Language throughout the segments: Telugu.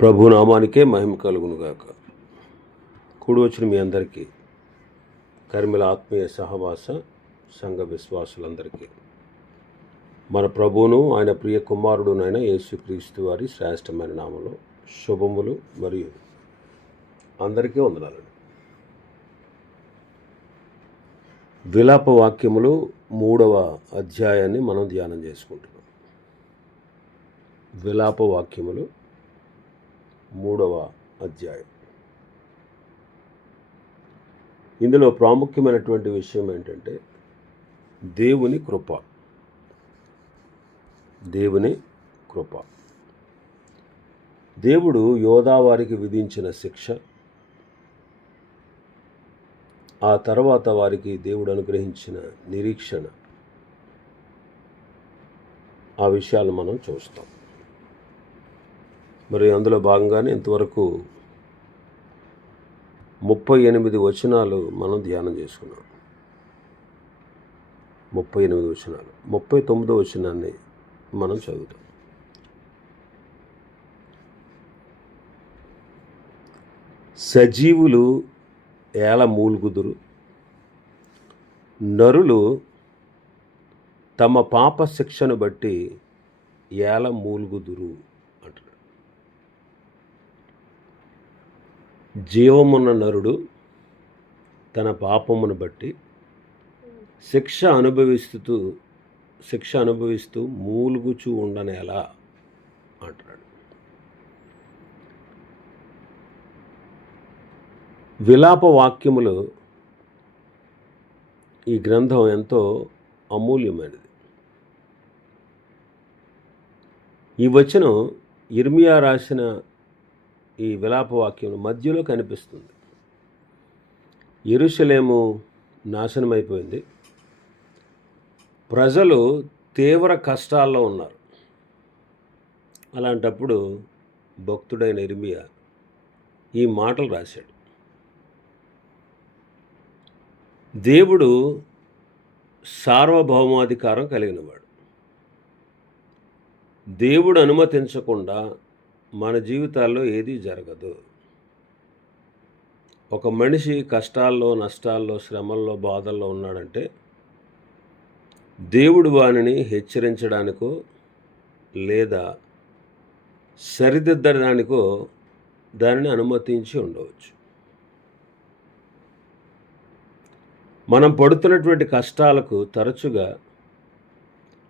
ప్రభునామానికే మహిమ కలుగునుగాక. కూడి వచ్చిన మీ అందరికీ, కర్మిల ఆత్మీయ సహవాస సంఘ విశ్వాసులందరికీ మన ప్రభువును ఆయన ప్రియ కుమారుడునైన యేసుక్రీస్తు వారి శ్రేష్టమైన నామములో శుభములు మరియు అందరికీ వందనాలు. విలాప వాక్యములు 3వ అధ్యాయాన్ని మనం ధ్యానం చేసుకుంటున్నాం. విలాప వాక్యములు 3వ అధ్యాయం. ఇందులో ప్రాముఖ్యమైనటువంటి విషయం ఏంటంటే దేవుని కృప. దేవుని కృప. దేవుడు యోధా వారికి విధించిన శిక్ష, ఆ తర్వాత వారికి దేవుడు అనుగ్రహించిన నిరీక్షణ, ఆ విషయాలు మనం చూస్తాం. మరి అందులో భాగంగానే ఇంతవరకు 38 వచనాలు మనం ధ్యానం చేసుకున్నాం. 38 వచనాలు. 39వ వచనాన్ని మనం చదువుతాం. సజీవులు ఏల మూల్గుదురు, నరులు తమ పాప శిక్షను బట్టి ఏల మూల్గుదురు అంటున్నాడు. జీవమున్న నరుడు తన పాపమును బట్టి శిక్ష అనుభవిస్తూ మూలుగుచూ ఉండనేలా అంటున్నాడు. విలాప వాక్యములు ఈ గ్రంథం ఎంతో అమూల్యమైనది. ఈ వచనం ఇర్మియా రాసిన ఈ విలాప వాక్యం మధ్యలో కనిపిస్తుంది. యెరూషలేము నాశనమైపోయింది, ప్రజలు తీవ్ర కష్టాల్లో ఉన్నారు. అలాంటప్పుడు భక్తుడైన ఇర్మియా ఈ మాటలు రాశాడు. దేవుడు సార్వభౌమాధికారం కలిగినవాడు. దేవుడు అనుమతించకుండా మన జీవితాల్లో ఏదీ జరగదు. ఒక మనిషి కష్టాల్లో, నష్టాల్లో, శ్రమల్లో, బాధల్లో ఉన్నాడంటే దేవుడు వానిని హెచ్చరించడానికో లేదా సరిదిద్దడానికో దానిని అనుమతించి ఉండవచ్చు. మనం పడుతున్నటువంటి కష్టాలకు తరచుగా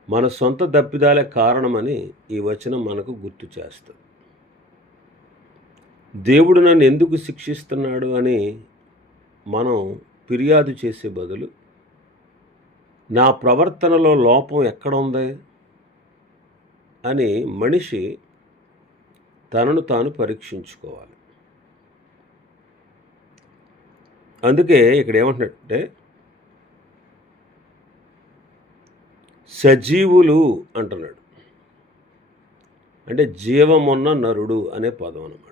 మన సొంత తప్పిదాలే కారణమని ఈ వచనం మనకు గుర్తు చేస్తుంది. దేవుడు నన్ను ఎందుకు శిక్షిస్తున్నాడు అని మనం ఫిర్యాదు చేసే బదులు నా ప్రవర్తనలో లోపం ఎక్కడ ఉంది అని మనిషి తనను తాను పరీక్షించుకోవాలి. అందుకే ఇక్కడ ఏమంటున్నట్టే సజీవులు అంటున్నాడు. అంటే జీవమున్న నరుడు అనే పదం అన్నమాట.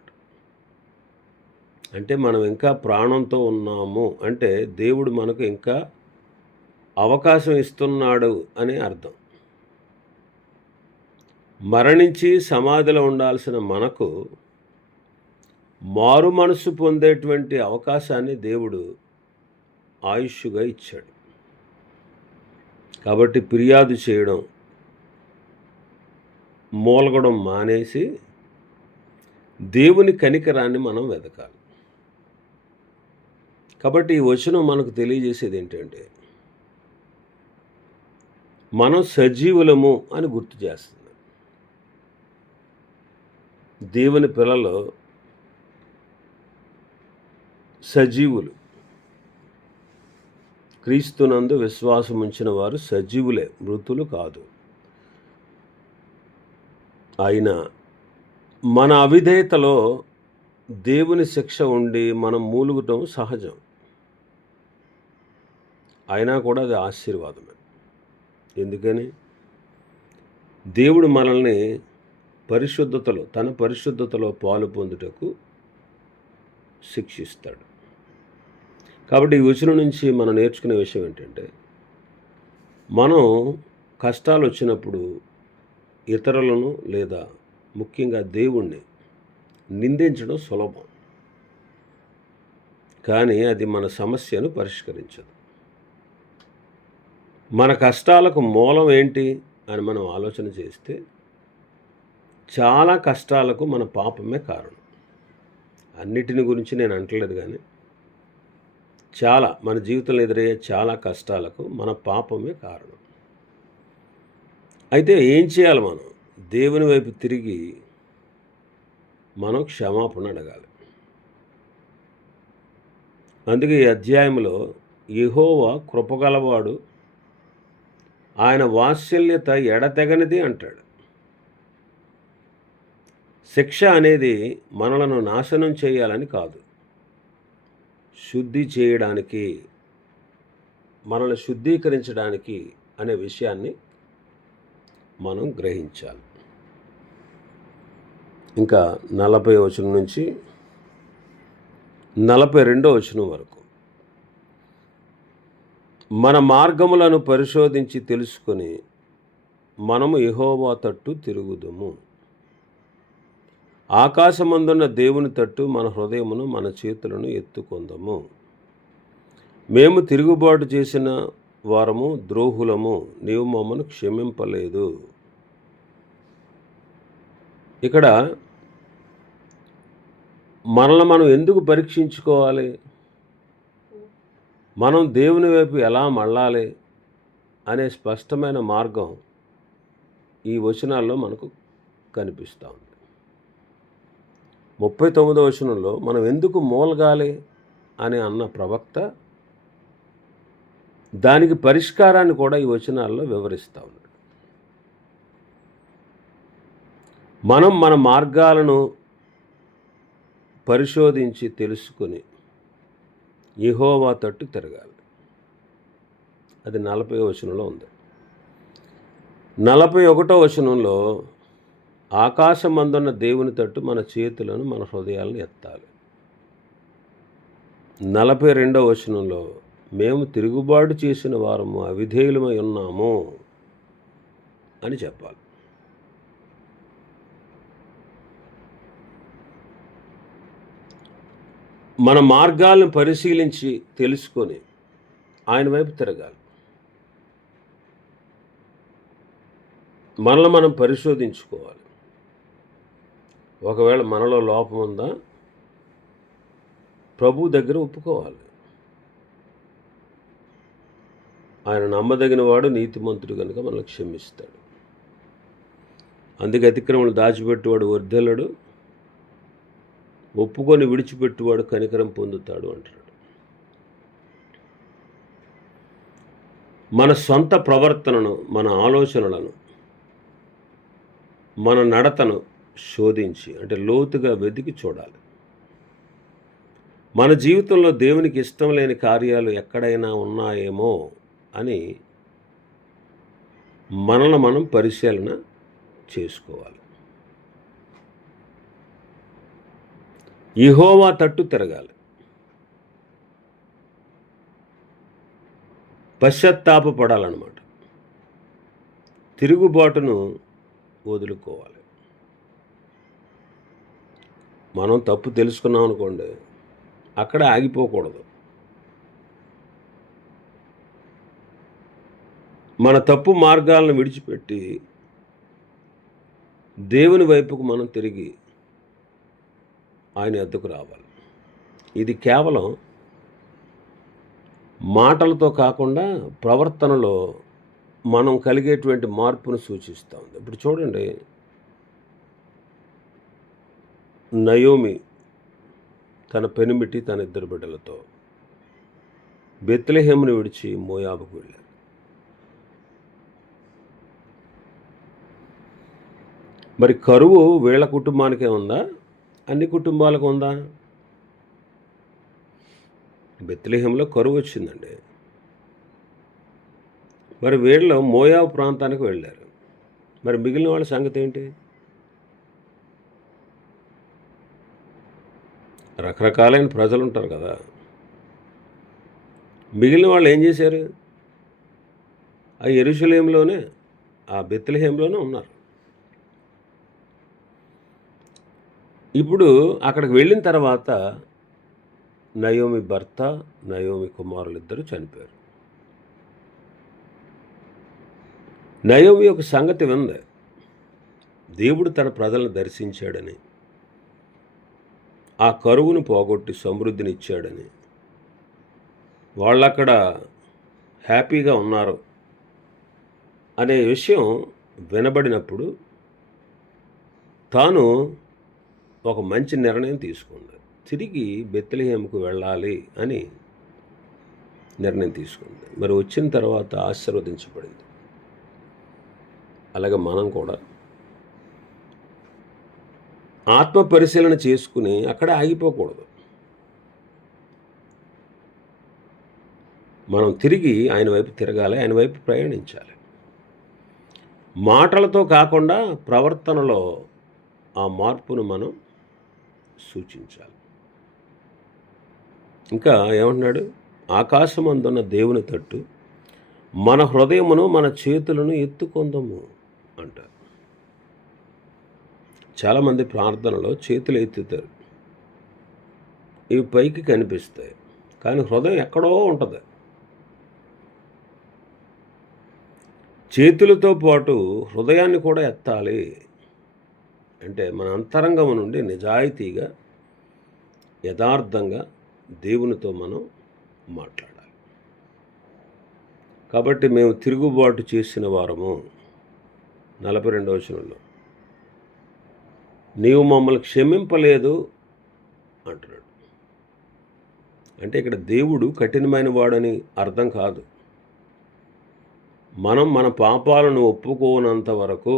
అంటే మనం ఇంకా ప్రాణంతో ఉన్నాము అంటే దేవుడు మనకు ఇంకా అవకాశం ఇస్తున్నాడు అని అర్థం. మరణించి సమాధిలో ఉండాల్సిన మనకు మారు మనసు పొందేటువంటి అవకాశాన్ని దేవుడు ఆయుష్గా ఇచ్చాడు. కాబట్టి ఫిర్యాదు చేయడం, మూలగడం మానేసి దేవుని కనికరాన్ని మనం వెతకాలి. కాబట్టి ఈ వచనం మనకు తెలియజేసేది ఏంటంటే మనం సజీవులము అని గుర్తు చేస్తుంది. దేవుని పిల్లలు సజీవులు. క్రీస్తునందు విశ్వాసం ఉంచిన వారు సజీవులే, మృతులు కాదు. అయినా మన అవిధేయతలో దేవుని శిక్ష ఉండి మనం మూలుగటం సహజం. అయినా కూడా అది ఆశీర్వాదమే. ఎందుకని దేవుడు మనల్ని తన పరిశుద్ధతలో పాలు పొందుటకు శిక్షిస్తాడు. కాబట్టి ఈ వచనం నుంచి మనం నేర్చుకునే విషయం ఏంటంటే మనం కష్టాలు వచ్చినప్పుడు ఇతరులను లేదా ముఖ్యంగా దేవుణ్ణి నిందించడం సులభం, కానీ అది మన సమస్యను పరిష్కరించదు. మన కష్టాలకు మూలం ఏంటి అని మనం ఆలోచన చేస్తే చాలా కష్టాలకు మన పాపమే కారణం. అన్నిటిని గురించి నేను అంటలేదు, కానీ చాలా మన జీవితంలో ఎదురయ్యే చాలా కష్టాలకు మన పాపమే కారణం. అయితే ఏం చేయాలి? మనం దేవుని వైపు తిరిగి మనం క్షమాపణ అడగాలి. అందుకే ఈ అధ్యాయంలో యెహోవా కృపగలవాడు, ఆయన వాత్సల్యత ఎడతెగనిది అంటాడు. శిక్ష అనేది మనలను నాశనం చేయాలని కాదు, శుద్ధి చేయడానికి, మనల్ని శుద్ధీకరించడానికి అనే విషయాన్ని మనం గ్రహించాలి. ఇంకా 40వ వచనం నుంచి 42వ వచనం వరకు, మన మార్గములను పరిశోధించి తెలుసుకొని మనము యెహోవా తట్టు తిరుగుదుము. ఆకాశమందున్న దేవుని తట్టు మన హృదయమును మన చేతులను ఎత్తుకొందము. మేము తిరుగుబాటు చేసిన వారము, ద్రోహులము, నీవు మమ్మను క్షమింపలేదు. ఇక్కడ మనల్ని మనం ఎందుకు పరీక్షించుకోవాలి? మనం దేవుని వైపు ఎలా మళ్ళాలి అనే స్పష్టమైన మార్గం ఈ వచనాల్లో మనకు కనిపిస్తూ ఉంది. 39వ వచనంలో మనం ఎందుకు మూలగాలి అని అన్న ప్రవక్త దానికి పరిష్కారాన్ని కూడా ఈ వచనాల్లో వివరిస్తూ ఉన్నాడు. మనం మన మార్గాలను పరిశోధించి తెలుసుకొని యెహోవా తట్టు తిరగాలి. అది 40వ వచనంలో ఉంది. 41వ వచనంలో ఆకాశమందున్న దేవుని తట్టు మన చేతులను మన హృదయాలను ఎత్తాలి. 42వ వచనంలో మేము తిరుగుబాటు చేసిన వారము, అవిధేయులమై ఉన్నాము అని చెప్పాలి. మన మార్గాలను పరిశీలించి తెలుసుకొని ఆయన వైపు తిరగాలి. మనల్ని మనం పరిశోధించుకోవాలి. ఒకవేళ మనలో లోపం ఉందా ప్రభు దగ్గర ఒప్పుకోవాలి. ఆయన నమ్మదగిన వాడు, నీతిమంతుడు కనుక మనల్ని క్షమిస్తాడు. అందుకే అతిక్రమలు దాచిపెట్టువాడు వర్ధిల్లడు, ఒప్పుకొని విడిచిపెట్టువాడు కనికరం పొందుతాడు అంటాడు. మన సొంత ప్రవర్తనను, మన ఆలోచనలను, మన నడతను శోధించి, అంటే లోతుగా వెతికి చూడాలి. మన జీవితంలో దేవునికి ఇష్టం లేని కార్యాలు ఎక్కడైనా ఉన్నాయేమో అని మనల్ని మనం పరిశీలన చేసుకోవాలి. యెహోవా తట్టు తిరగాలి. పశ్చాత్తాపపడాలన్నమాట. తిరుగుబాటును వదులుకోవాలి. మనం తప్పు తెలుసుకున్నాం అనుకోండి, అక్కడ ఆగిపోకూడదు. మన తప్పు మార్గాలను విడిచిపెట్టి దేవుని వైపుకు మనం తిరిగి ఆయన వద్దకు రావాలి. ఇది కేవలం మాటలతో కాకుండా ప్రవర్తనలో మనం కలిగేటువంటి మార్పును సూచిస్తూ ఉంది. ఇప్పుడు చూడండి, నయోమి తన పెనిమిటి, తన 2 బిడ్డలతో బెత్లెహేమును విడిచి మోయాబుకు వెళ్ళారు. మరి కరువు వీళ్ళ కుటుంబానికే ఉందా? అన్ని కుటుంబాలకు ఉందా? బెత్లెహేములో కరువు వచ్చిందండి. మరి వీళ్ళు మోయాబు ప్రాంతానికి వెళ్ళారు. మరి మిగిలిన వాళ్ళ సంగతి ఏంటి? రకరకాలైన ప్రజలు ఉంటారు కదా. మిగిలిన వాళ్ళు ఏం చేశారు? ఆ యెరూషలేములోనే, ఆ బెత్లెహేములోనే ఉన్నారు. ఇప్పుడు అక్కడికి వెళ్ళిన తర్వాత నయోమి భర్త, నయోమి కుమారులిద్దరూ చనిపోయారు. నయోమి ఒక సంగతి వింది, దేవుడు తన ప్రజలను దర్శించాడని, ఆ కరువును పోగొట్టి సమృద్ధిని ఇచ్చాడని, వాళ్ళక్కడ హ్యాపీగా ఉన్నారు అనే విషయం వినబడినప్పుడు తాను ఒక మంచి నిర్ణయం తీసుకుంది. తిరిగి బెత్లెహేముకు వెళ్ళాలి అని నిర్ణయం తీసుకుంది. మరి వచ్చిన తర్వాత ఆశీర్వదించబడింది. అలాగే మనం కూడా ఆత్మ పరిశీలన చేసుకుని అక్కడే ఆగిపోకూడదు. మనం తిరిగి ఆయన వైపు తిరగాలి, ఆయన వైపు ప్రయాణించాలి. మాటలతో కాకుండా ప్రవర్తనలో ఆ మార్పును మనం సూచించాలి. ఇంకా ఏమంటున్నాడు? ఆకాశమందున్న దేవుని తట్టు మన హృదయమును మన చేతులను ఎత్తుకొందము అంటారు. చాలామంది ప్రార్థనలో చేతులు ఎత్తుతారు, ఇవి పైకి కనిపిస్తాయి, కానీ హృదయం ఎక్కడో ఉంటుంది. చేతులతో పాటు హృదయాన్ని కూడా ఎత్తాలి. అంటే మన అంతరంగం నుండి నిజాయితీగా, యథార్థంగా దేవునితో మనం మాట్లాడాలి. కాబట్టి మేము తిరుగుబాటు చేసిన వారము, 42వ వచనంలో నీవు మమ్మల్ని క్షమింపలేదు అంటున్నాడు. అంటే ఇక్కడ దేవుడు కఠినమైన వాడని అర్థం కాదు. మనం మన పాపాలను ఒప్పుకోనంత వరకు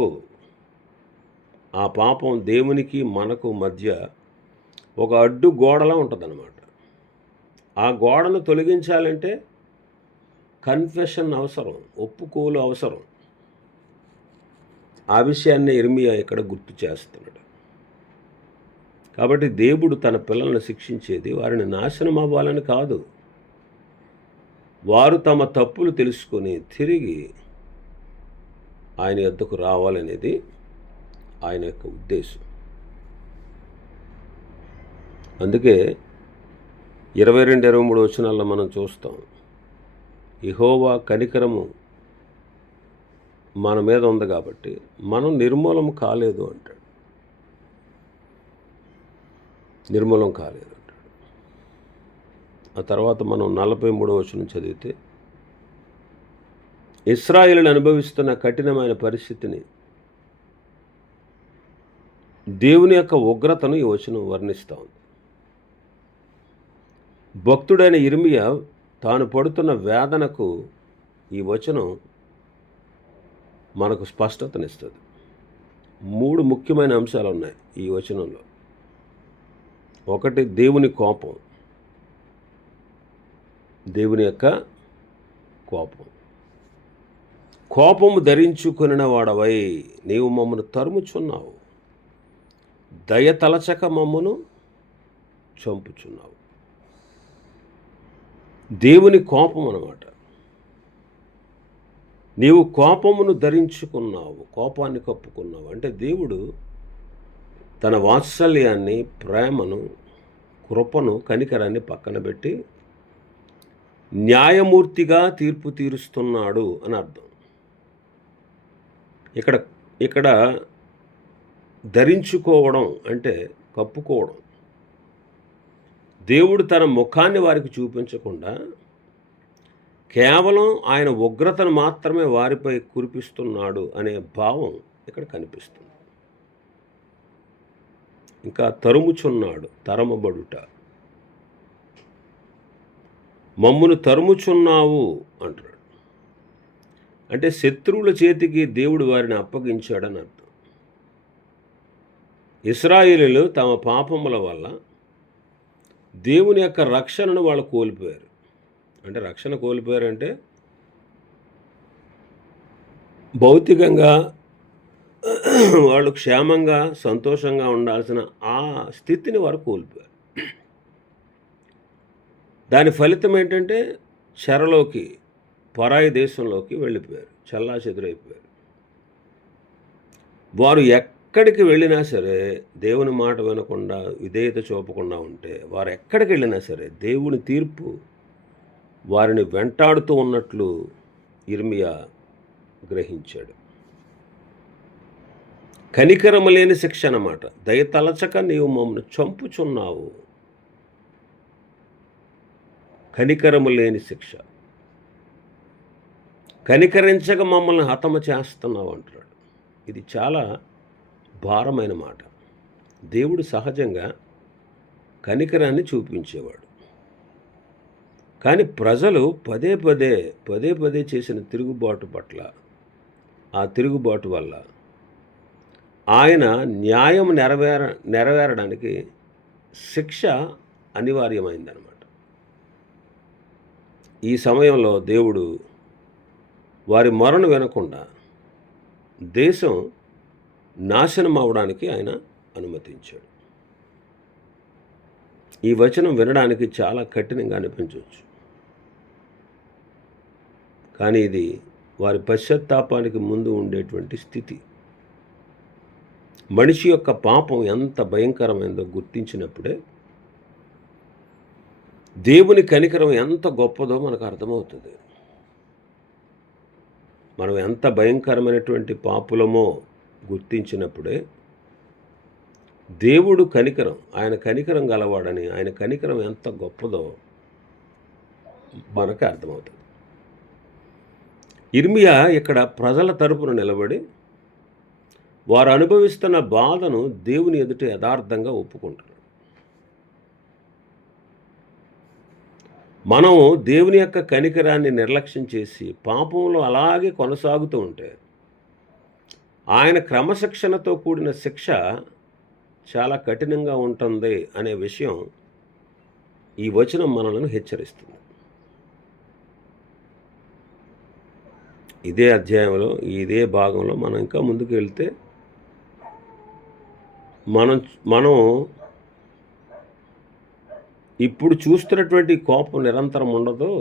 ఆ పాపం దేవునికి మనకు మధ్య ఒక అడ్డు గోడలా ఉంటుందన్నమాట. ఆ గోడను తొలగించాలంటే కన్ఫెషన్ అవసరం, ఒప్పుకోలు అవసరం. ఆ విషయాన్ని ఇర్మియా ఇక్కడ గుర్తు చేస్తున్నాడు. కాబట్టి దేవుడు తన పిల్లలను శిక్షించేది వారిని నాశనం అవ్వాలని కాదు, వారు తమ తప్పులు తెలుసుకొని తిరిగి ఆయన యొద్దకు రావాలనేది ఆయన యొక్క ఉద్దేశం. అందుకే 22, 23 వచనాల్లో మనం చూస్తాం, యెహోవా కనికరము మన మీద ఉంది కాబట్టి మనం నిర్మూలం కాలేదు అంటాడు. నిర్మూలం కాలేదు అంటాడు. ఆ తర్వాత మనం 43వ వచనం చదివితే, ఇశ్రాయేలును అనుభవిస్తున్న కఠినమైన పరిస్థితిని, దేవుని యొక్క ఉగ్రతను ఈ వచనం వర్ణిస్తూ ఉంది. భక్తుడైన ఇర్మియా తాను పడుతున్న వేదనకు ఈ వచనం మనకు స్పష్టతనిస్తుంది. 3 ముఖ్యమైన అంశాలు ఉన్నాయి ఈ వచనంలో. ఒకటి, దేవుని కోపం, దేవుని యొక్క కోపం. కోపము ధరించుకొనిన వాడవై నీవు మమ్మను తరుముచున్నావు, దయ తలచక మమ్మను చంపుచున్నావు. దేవుని కోపం అన్నమాట. నీవు కోపమును ధరించుకున్నావు, కోపాన్ని కప్పుకున్నావు. అంటే దేవుడు తన వాత్సల్యాన్ని, ప్రేమను, కృపను, కనికరాన్ని పక్కన పెట్టి న్యాయమూర్తిగా తీర్పు తీరుస్తున్నాడు అని అర్థం. ఇక్కడ ధరించుకోవడం అంటే కప్పుకోవడం. దేవుడు తన ముఖాన్ని వారికి చూపించకుండా కేవలం ఆయన ఉగ్రతను మాత్రమే వారిపై కురిపిస్తున్నాడు అనే భావం ఇక్కడ కనిపిస్తుంది. ఇంకా తరుముచున్నాడు, తరమబడుట. మమ్మును తరుముచున్నావు అంటున్నాడు. అంటే శత్రువుల చేతికి దేవుడు వారిని అప్పగించాడని అర్థం. ఇశ్రాయేలీయులు తమ పాపముల వల్ల దేవుని యొక్క రక్షణను వాళ్ళు కోల్పోయారు. అంటే రక్షణ కోల్పోయారంటే భౌతికంగా వాళ్ళు క్షేమంగా, సంతోషంగా ఉండాల్సిన ఆ స్థితిని వారు కోల్పోయారు. దాని ఫలితం ఏంటంటే చెరలోకి, పరాయి దేశంలోకి వెళ్ళిపోయారు, చల్లాచెదురైపోయారు. వారు ఎక్కడికి వెళ్ళినా సరే దేవుని మాట వినకుండా విధేయత చూపకుండా ఉంటే వారు ఎక్కడికి వెళ్ళినా సరే దేవుని తీర్పు వారిని వెంటాడుతూ ఉన్నట్లు ఇర్మియా గ్రహించాడు. కనికరము లేని శిక్ష అన్నమాట. దయతలచక నీవు మమ్మల్ని చంపుచున్నావు. కనికరము లేని శిక్ష. కనికరించక మమ్మల్ని హతము చేస్తున్నావు అంటున్నాడు. ఇది చాలా భారమైన మాట. దేవుడు సహజంగా కనికరాన్ని చూపించేవాడు. కానీ ప్రజలు పదే పదే చేసిన తిరుగుబాటు పట్ల, ఆ తిరుగుబాటు వల్ల ఆయన న్యాయం నెరవేరడానికి శిక్ష అనివార్యమైందనమాట. ఈ సమయంలో దేవుడు వారి మొరను వినకుండా దేశం నాశనం అవడానికి ఆయన అనుమతించాడు. ఈ వచనం వినడానికి చాలా కఠినంగా అనిపించవచ్చు, కానీ ఇది వారి పశ్చాత్తాపానికి ముందు ఉండేటువంటి స్థితి. మనిషి యొక్క పాపం ఎంత భయంకరమైందో గుర్తించినప్పుడే దేవుని కనికరం ఎంత గొప్పదో మనకు అర్థమవుతుంది. మనం ఎంత భయంకరమైనటువంటి పాపులమో గుర్తించినప్పుడే దేవుడు కనికరం, ఆయన కనికరం గలవాడని, ఆయన కనికరం ఎంత గొప్పదో మనకు అర్థమవుతుంది. ఇర్మియా ఇక్కడ ప్రజల తరపున నిలబడి వారు అనుభవిస్తున్న బాధను దేవుని ఎదుట యథార్థంగా ఒప్పుకుంటున్నాడు. మనం దేవుని యొక్క కనికరాన్ని నిర్లక్ష్యం చేసి పాపంలో అలాగే కొనసాగుతూ ఉంటే ఆయన క్రమశిక్షణతో కూడిన శిక్ష చాలా కఠినంగా ఉంటుంది అనే విషయం ఈ వచనం మనలను హెచ్చరిస్తుంది. ఇదే అధ్యాయంలో ఇదే భాగంలో మనం ఇంకా ముందుకు వెళ్తే మనం ఇప్పుడు చూస్తున్నటువంటి కోపం నిరంతరం ఉండదు.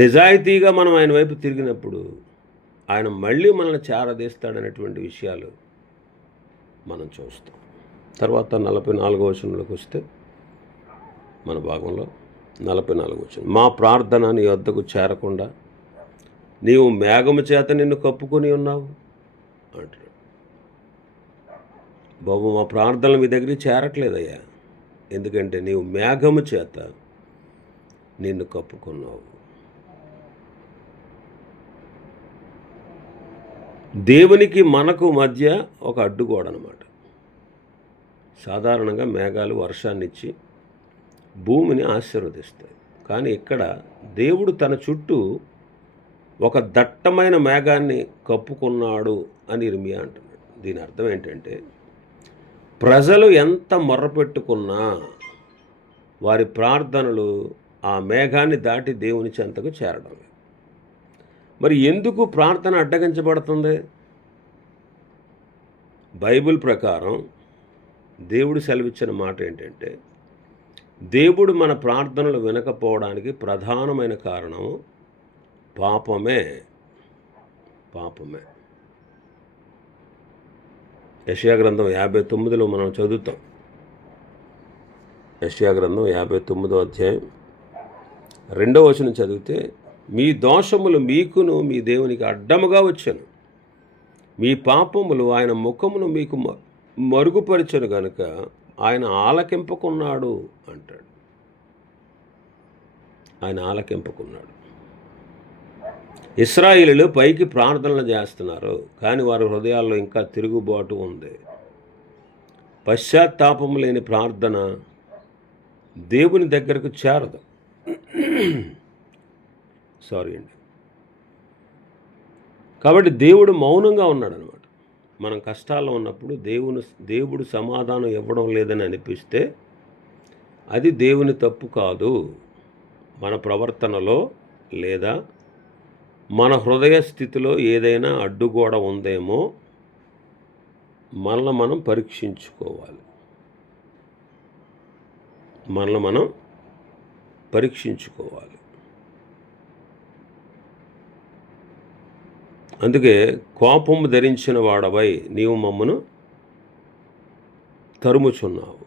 నిజాయితీగా మనం ఆయన వైపు తిరిగినప్పుడు ఆయన మళ్ళీ మనల్ని చేరదీస్తాడనేటువంటి విషయాలు మనం చూస్తాం. తర్వాత 44వ వచనంలోకి వస్తే మన భాగంలో 44వ వచనం, మా ప్రార్థన నీ వద్దకు చేరకుండా నీవు మేఘము చేత నిన్ను కప్పుకొని ఉన్నావు అంటాడు. బాబు, మా ప్రార్థనలు మీ దగ్గరికి చేరట్లేదయ్యా, ఎందుకంటే నీవు మేఘము చేత నిన్ను కప్పుకున్నావు. దేవునికి మనకు మధ్య ఒక అడ్డుగోడ అన్నమాట. సాధారణంగా మేఘాలు వర్షాన్నిచ్చి భూమిని ఆశీర్వదిస్తాయి, కానీ ఇక్కడ దేవుడు తన చుట్టూ ఒక దట్టమైన మేఘాన్ని కప్పుకున్నాడు అని ఇర్మియా అంటున్నాడు. దీని అర్థం ఏంటంటే ప్రజలు ఎంత మొర్రపెట్టుకున్నా వారి ప్రార్థనలు ఆ మేఘాన్ని దాటి దేవుని చెంతకు చేరడం. మరి ఎందుకు ప్రార్థన అడ్డగించబడుతుంది? బైబిల్ ప్రకారం దేవుడు సెలవిచ్చిన మాట ఏంటంటే దేవుడు మన ప్రార్థనలు వినకపోవడానికి ప్రధానమైన కారణం పాపమే. యెషయా గ్రంథం 59లో మనం చదువుతాం. యెషయా గ్రంథం 59వ అధ్యాయం 2వ వచనం చదివితే, మీ దోషములు మీకును మీ దేవునికి అడ్డముగా వచ్చాను, మీ పాపములు ఆయన ముఖమును మీకు మరుగుపరచను గనుక ఆయన ఆలకింపకున్నాడు అంటాడు. ఆయన ఆలకింపకున్నాడు. ఇశ్రాయేలీయులు పైకి ప్రార్థనలు చేస్తున్నారు, కానీ వారి హృదయాల్లో ఇంకా తిరుగుబాటు ఉంది. పశ్చాత్తాపం లేని ప్రార్థన దేవుని దగ్గరకు చేరదు. సారీ అండి. కాబట్టి దేవుడు మౌనంగా ఉన్నాడు అనమాట. మనం కష్టాల్లో ఉన్నప్పుడు దేవుడు సమాధానం ఇవ్వడం లేదని అనిపిస్తే అది దేవుని తప్పు కాదు. మన ప్రవర్తనలో లేదా మన హృదయ స్థితిలో ఏదైనా అడ్డుగోడ ఉందేమో మనల్ని మనం పరీక్షించుకోవాలి. అందుకే కోపము ధరించిన వాడవై నీవు మమ్మను తరుముచున్నావు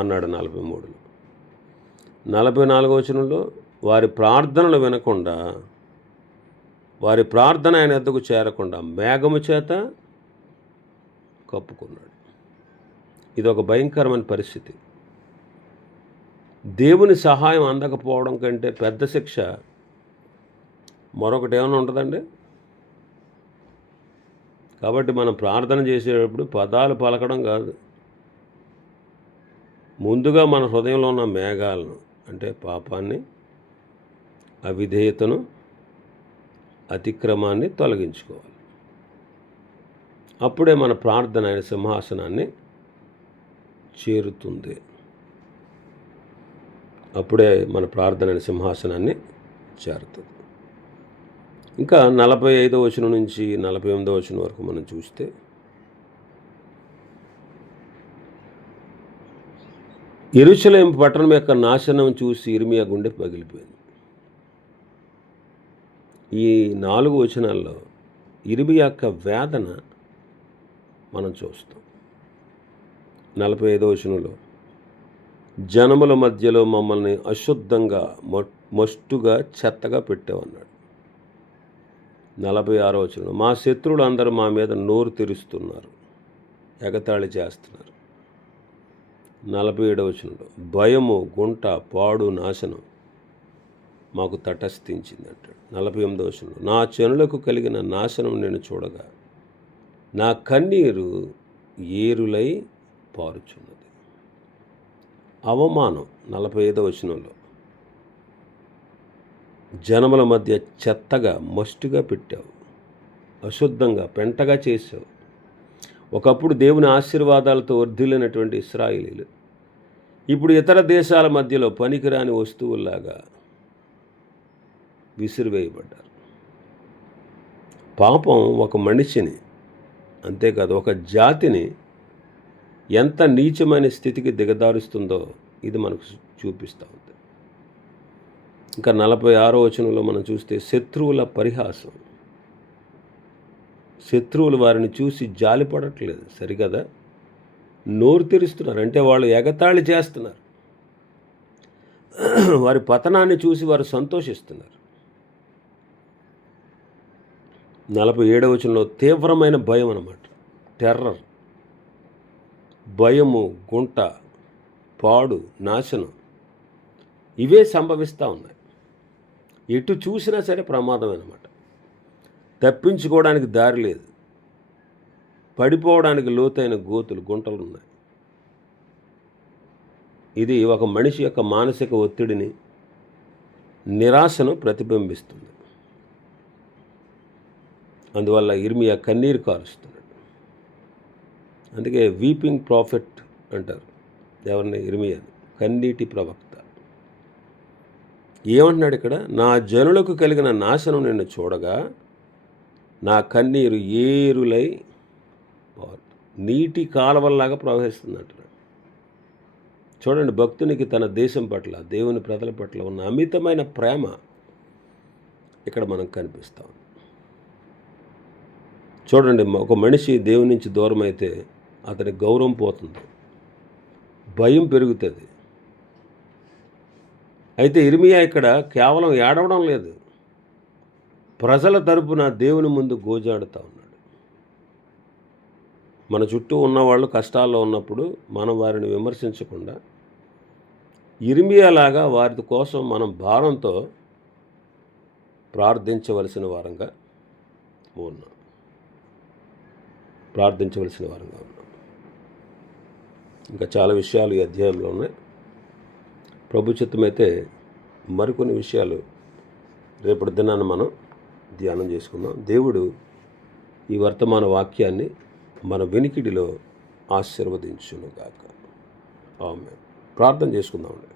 అన్నాడు 43లో. 44వ వచనంలో వారి ప్రార్థనలు వినకుండా, వారి ప్రార్థన ఆయన వద్దకు చేరకుండా మేఘము చేత కప్పుకున్నాడు. ఇది ఒక భయంకరమైన పరిస్థితి. దేవుని సహాయం అందకపోవడం కంటే పెద్ద శిక్ష మరొకటి ఏమైనా ఉంటుందండి? కాబట్టి మనం ప్రార్థన చేసేటప్పుడు పదాలు పలకడం కాదు, ముందుగా మన హృదయంలో ఉన్న మేఘాలను, అంటే పాపాన్ని, అవిధేయతను, అతిక్రమాన్ని తొలగించుకోవాలి. అప్పుడే మన ప్రార్థన ఆయన సింహాసనాన్ని చేరుతుంది. అప్పుడే మన ప్రార్థన ఆయన సింహాసనాన్ని చేరుతుంది. ఇంకా 45వ వచనం నుంచి 48వ వచనం వరకు మనం చూస్తే, యెరూషలేము పట్టణం యొక్క నాశనం చూసి ఇర్మియా గుండె పగిలిపోయింది. ఈ 4 వచనాల్లో ఇర్మియా యొక్క వేదన మనం చూస్తాం. 45వ వచనంలో జనముల మధ్యలో మమ్మల్ని అశుద్ధంగా మస్తుగా చెత్తగా పెట్టావన్నాడు. 46వ వచనంలో మా శత్రువులు అందరూ మా మీద నోరు తెరుస్తున్నారు, ఎగతాళి చేస్తున్నారు. 47వ వచనంలో భయము, గుంట, పాడు, నాశనం మాకు తటస్థించింది అంటాడు. 48వ వచనంలో నా జనులకు కలిగిన నాశనం నేను చూడగా నా కన్నీరు ఏరులై పారుచున్నది. అవమానం 45వ వచనంలో జనముల మధ్య చెత్తగా మస్తుగా పెట్టావు, అశుద్ధంగా పెంటగా చేసావు. ఒకప్పుడు దేవుని ఆశీర్వాదాలతో వర్ధిల్లినటువంటి ఇశ్రాయేలీలు ఇప్పుడు ఇతర దేశాల మధ్యలో పనికిరాని వస్తువుల్లాగా విసిరివేయబడ్డారు. పాపం ఒక మనిషిని, అంతేకాదు ఒక జాతిని ఎంత నీచమైన స్థితికి దిగదారుస్తుందో ఇది మనకు చూపిస్తూ ఉంది. ఇంకా 46వ వచనంలో మనం చూస్తే శత్రువుల పరిహాసం. శత్రువులు వారిని చూసి జాలిపడట్లేదు, సరికదా, నోరు తెరుస్తున్నారు, అంటే వాళ్ళు ఎగతాళి చేస్తున్నారు. వారి పతనాన్ని చూసి వారు సంతోషిస్తున్నారు. 47వ వచనంలో తీవ్రమైన భయం అన్నమాట, టెర్రర్. భయము, గుంట, పాడు, నాశనం ఇవే సంభవిస్తూ ఉన్నాయి. ఎటు చూసినా సరే ప్రమాదం అన్నమాట. తప్పించుకోవడానికి దారి లేదు, పడిపోవడానికి లోతైన గోతులు, గుంటలు ఉన్నాయి. ఇది ఒక మనిషి యొక్క మానసిక ఒత్తిడిని, నిరాశను ప్రతిబింబిస్తుంది. అందువల్ల ఇర్మియా కన్నీరు కారుస్తున్నాడు. అందుకే వీపింగ్ ప్రాఫెట్ అంటారు ఎవరిని? ఇర్మియాని, కన్నీటి ప్రవక్త. ఏమంటున్నాడు ఇక్కడ? నా జనులకు కలిగిన నాశనం నిన్ను చూడగా నా కన్నీరు ఏరులై నీటి కాలవల్లాగా ప్రవహిస్తుంది అంటున్నాడు. చూడండి, భక్తునికి తన దేశం పట్ల, దేవుని ప్రజల పట్ల ఉన్న అమితమైన ప్రేమ ఇక్కడ మనం కనిపిస్తాం. చూడండి, ఒక మనిషి దేవుని నుంచి దూరం అయితే అతని గౌరవం పోతుంది, భయం పెరుగుతుంది. అయితే ఇర్మియా ఇక్కడ కేవలం ఏడవడం లేదు, ప్రజల తరపున దేవుని ముందు గోజాడుతూ ఉన్నాడు. మన చుట్టూ ఉన్నవాళ్ళు కష్టాల్లో ఉన్నప్పుడు మనం వారిని విమర్శించకుండా ఇర్మియాలాగా వారి కోసం మనం భారంతో ప్రార్థించవలసిన వారంగా ఉన్నాం. ఇంకా చాలా విషయాలు ఈ అధ్యాయంలో ఉన్నాయి. ప్రభు చిత్తమైతే మరికొన్ని విషయాలు రేపటి దినాన్ని మనం ధ్యానం చేసుకుందాం. దేవుడు ఈ వర్తమాన వాక్యాన్ని మన వెనికిడిలో ఆశీర్వదించునుగాక. ఆమేన్. ప్రార్థన చేసుకుందామండి.